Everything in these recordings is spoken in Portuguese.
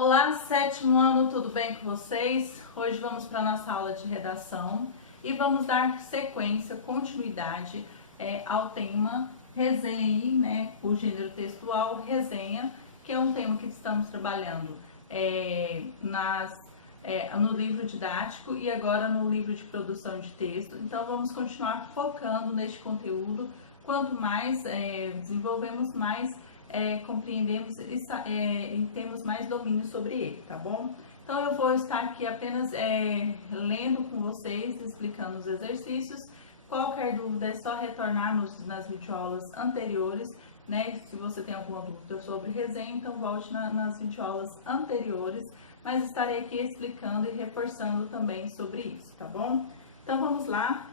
Olá, sétimo ano, tudo bem com vocês? Hoje vamos para a nossa aula de redação e vamos dar sequência, continuidade ao tema resenha aí, né? O gênero textual, resenha, que é um tema que estamos trabalhando no livro didático e agora no livro de produção de texto. Então vamos continuar focando neste conteúdo. Quanto mais desenvolvemos, mais compreendemos e temos mais domínio sobre ele, tá bom? Então eu vou estar aqui apenas lendo com vocês, explicando os exercícios. Qualquer dúvida é só retornar nas videoaulas anteriores, né? Se você tem alguma dúvida sobre resenha, então volte nas videoaulas anteriores, mas estarei aqui explicando e reforçando também sobre isso, tá bom? Então vamos lá,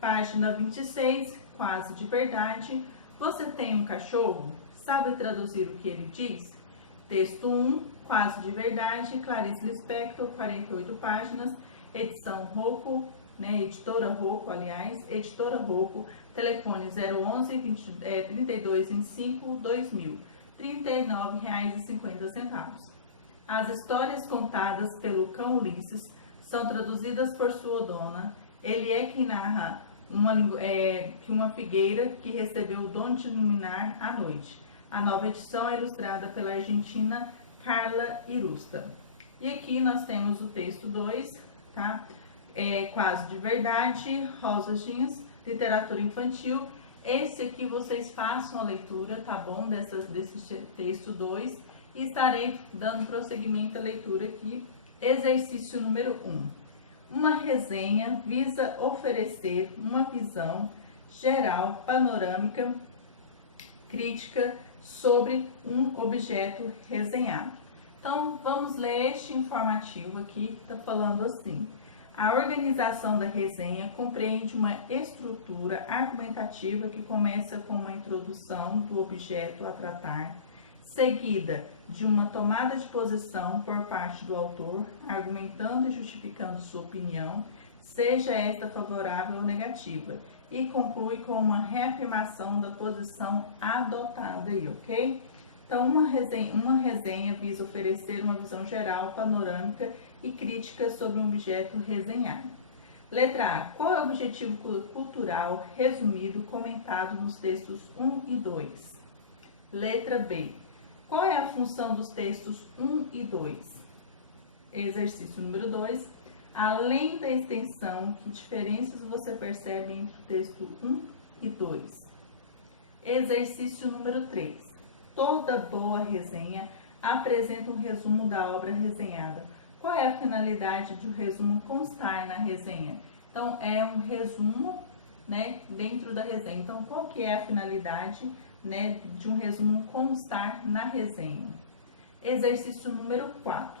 página 26, quase de verdade. Você tem um cachorro? Sabe traduzir o que ele diz? Texto 1, quase de verdade, Clarice Lispector, 48 páginas, edição Rocco, né, editora Rocco, aliás, editora Rocco, telefone 011 3225 2000, R$ 39,50. As histórias contadas pelo cão Ulisses são traduzidas por sua dona. Ele é quem narra uma figueira que recebeu o dom de iluminar a noite. A nova edição é ilustrada pela argentina Carla Irusta. E aqui nós temos o texto 2, tá? Quase de verdade, Rosa Jeans, literatura infantil. Esse aqui vocês façam a leitura, tá bom? Desse texto 2. E estarei dando prosseguimento à leitura aqui. Exercício número 1. Uma resenha visa oferecer uma visão geral, panorâmica, crítica sobre um objeto resenhado. Então, vamos ler este informativo aqui, que está falando assim. A organização da resenha compreende uma estrutura argumentativa que começa com uma introdução do objeto a tratar, seguida de uma tomada de posição por parte do autor, argumentando e justificando sua opinião, seja esta favorável ou negativa, e conclui com uma reafirmação da posição adotada aí, ok? Então, uma resenha visa oferecer uma visão geral, panorâmica e crítica sobre um objeto resenhado. Letra A. Qual é o objetivo cultural resumido comentado nos textos 1 e 2? Letra B. Qual é a função dos textos 1 e 2? Exercício número 2. Além da extensão, que diferenças você percebe entre o texto 1 e 2? Exercício número 3. Toda boa resenha apresenta um resumo da obra resenhada. Qual é a finalidade de o resumo constar na resenha? Então, é um resumo, né, dentro da resenha. Então, qual que é a finalidade, né, de um resumo constar na resenha? Exercício número 4.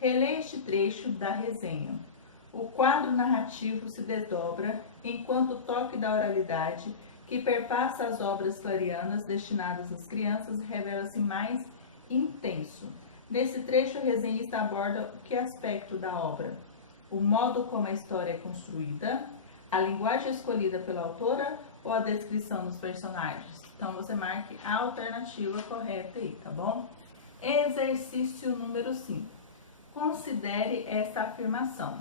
Releia este trecho da resenha. O quadro narrativo se desdobra enquanto o toque da oralidade, que perpassa as obras clarianas destinadas às crianças, revela-se mais intenso. Nesse trecho, a resenhista aborda que aspecto da obra? O modo como a história é construída, a linguagem escolhida pela autora ou a descrição dos personagens? Então, você marque a alternativa correta aí, tá bom? Exercício número 5. Considere esta afirmação.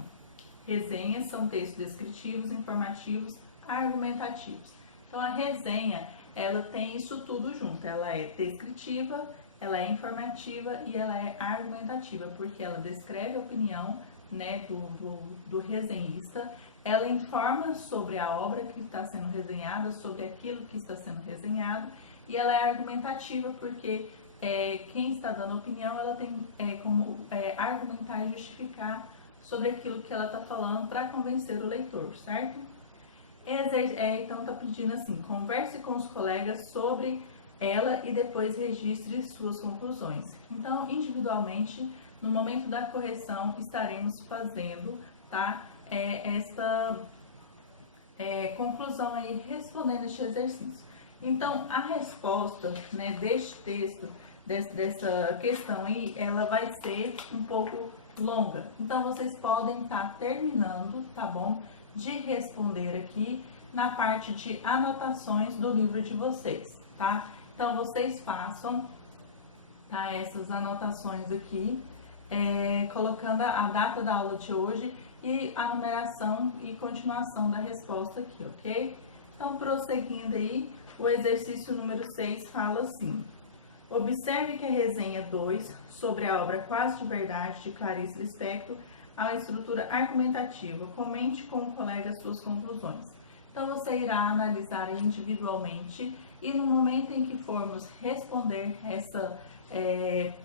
Resenhas são textos descritivos, informativos, argumentativos. Então, a resenha, ela tem isso tudo junto. Ela é descritiva, ela é informativa e ela é argumentativa, porque ela descreve a opinião, né, do resenhista, ela informa sobre a obra que está sendo resenhada, sobre aquilo que está sendo resenhado, e ela é argumentativa porque quem está dando opinião, ela tem como argumentar e justificar sobre aquilo que ela está falando para convencer o leitor, certo? Então está pedindo assim, converse com os colegas sobre ela e depois registre suas conclusões. Então, individualmente, no momento da correção, estaremos fazendo, tá, esta conclusão aí, respondendo este exercício. Então, a resposta, né, deste texto, dessa questão aí, ela vai ser um pouco longa. Então, vocês podem estar terminando, tá bom, de responder aqui na parte de anotações do livro de vocês, tá? Então, vocês façam tá? Essas anotações aqui, colocando a data da aula de hoje e a numeração e continuação da resposta aqui, ok? Então, prosseguindo aí, o exercício número 6 fala assim: observe que a resenha 2 sobre a obra Quase de Verdade, de Clarice Lispector, há uma estrutura argumentativa. Comente com o colega suas conclusões. Então, você irá analisar individualmente e no momento em que formos responder essa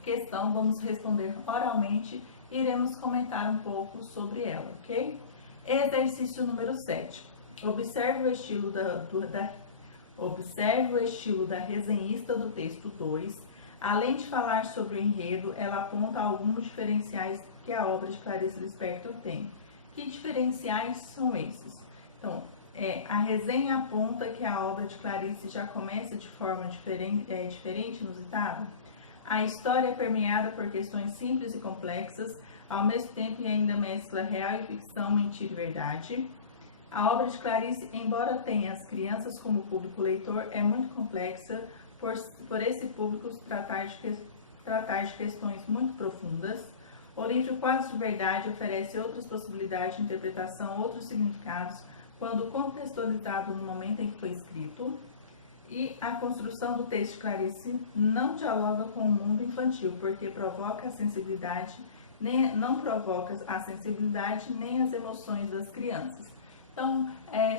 questão, vamos responder oralmente e iremos comentar um pouco sobre ela, ok? Exercício número 7. Observe o estilo Observe o estilo da resenhista do texto 2. Além de falar sobre o enredo, ela aponta alguns diferenciais que a obra de Clarice Lispector tem. Que diferenciais são esses? Então, a resenha aponta que a obra de Clarice já começa de forma diferente, inusitada. A história é permeada por questões simples e complexas, ao mesmo tempo que ainda mescla real e ficção, mentira e verdade. A obra de Clarice, embora tenha as crianças como público leitor, é muito complexa por esse público tratar de questões muito profundas. O livro Quase de Verdade oferece outras possibilidades de interpretação, outros significados, quando contextualizado no momento em que foi escrito. E a construção do texto de Clarice não dialoga com o mundo infantil, porque não provoca a sensibilidade nem as emoções das crianças. Então,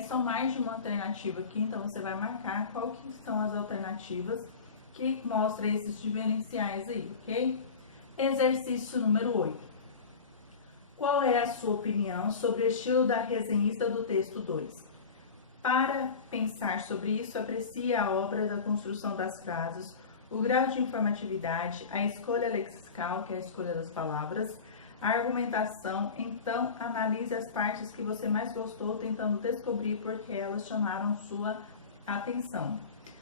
são mais de uma alternativa aqui, então você vai marcar qual que são as alternativas que mostram esses diferenciais aí, ok? Exercício número 8. Qual é a sua opinião sobre o estilo da resenhista do texto 2? Para pensar sobre isso, aprecie a obra da construção das frases, o grau de informatividade, a escolha lexical, que é a escolha das palavras, a argumentação. Então, analise as partes que você mais gostou, tentando descobrir por que elas chamaram sua atenção.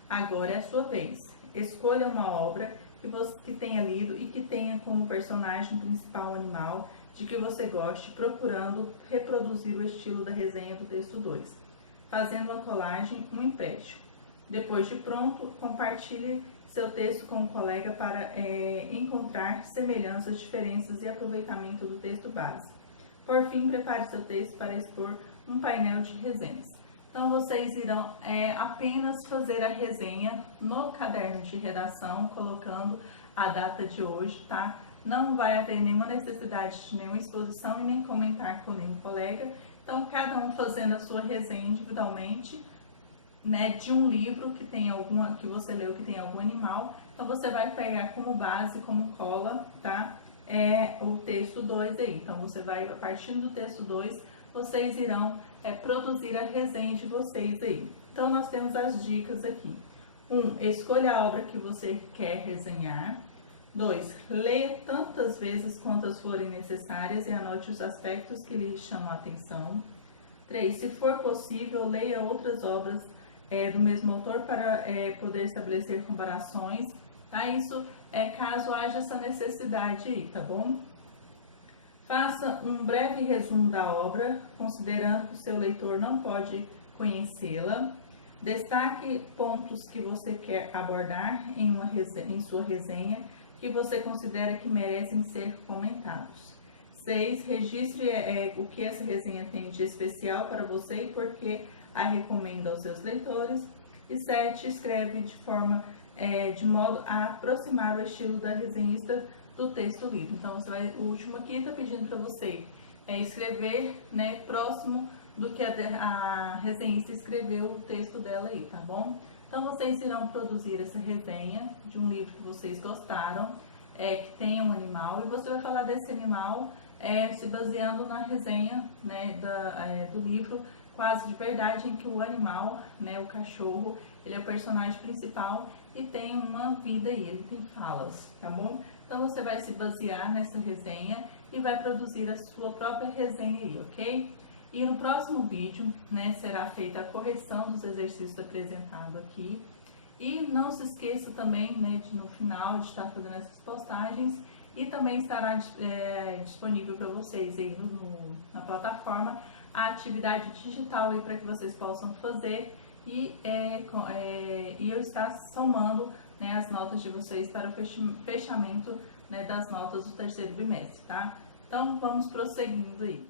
Agora é a sua vez. Escolha uma obra que tenha lido e que tenha como personagem principal animal de que você goste, procurando reproduzir o estilo da resenha do texto 2. Fazendo uma colagem, um empréstimo. Depois de pronto, compartilhe seu texto com o colega para encontrar semelhanças, diferenças e aproveitamento do texto base. Por fim, prepare seu texto para expor um painel de resenhas. Então, vocês irão apenas fazer a resenha no caderno de redação, colocando a data de hoje, tá? Não vai haver nenhuma necessidade de nenhuma exposição e nem comentar com nenhum colega. Então, cada um fazendo a sua resenha individualmente, né, de um livro que tem que você leu que tem algum animal. Então, você vai pegar como base, como cola, tá? O texto 2 aí. Então, você vai, a partir do texto 2, vocês irão produzir a resenha de vocês aí. Então, nós temos as dicas aqui. 1. Escolha a obra que você quer resenhar. 2. Leia tantas vezes quantas forem necessárias e anote os aspectos que lhe chamam a atenção. 3. Se for possível, leia outras obras do mesmo autor para poder estabelecer comparações. Tá? Isso caso haja essa necessidade aí, tá bom? Faça um breve resumo da obra, considerando que o seu leitor não pode conhecê-la. Destaque pontos que você quer abordar em sua resenha, que você considera que merecem ser comentados. 6. Registre o que essa resenha tem de especial para você e por que a recomenda aos seus leitores. E 7. Escreve de modo a aproximar o estilo da resenhista do texto lido. Então, o último aqui está pedindo para você escrever, né, próximo do que a resenhista escreveu o texto dela aí, tá bom? Então, vocês irão produzir essa resenha de um livro que vocês gostaram, que tenha um animal, e você vai falar desse animal se baseando na resenha, né, do livro Quase de Verdade, em que o animal, né, o cachorro, ele é o personagem principal e tem uma vida aí, ele tem falas, tá bom? Então, você vai se basear nessa resenha e vai produzir a sua própria resenha aí, ok? E no próximo vídeo, né, será feita a correção dos exercícios apresentados aqui. E não se esqueça também, né, no final de estar fazendo essas postagens, e também estará disponível para vocês aí na plataforma a atividade digital aí para que vocês possam fazer e eu estar somando né, as notas de vocês para o fechamento, né, das notas do terceiro bimestre, tá? Então, vamos prosseguindo aí.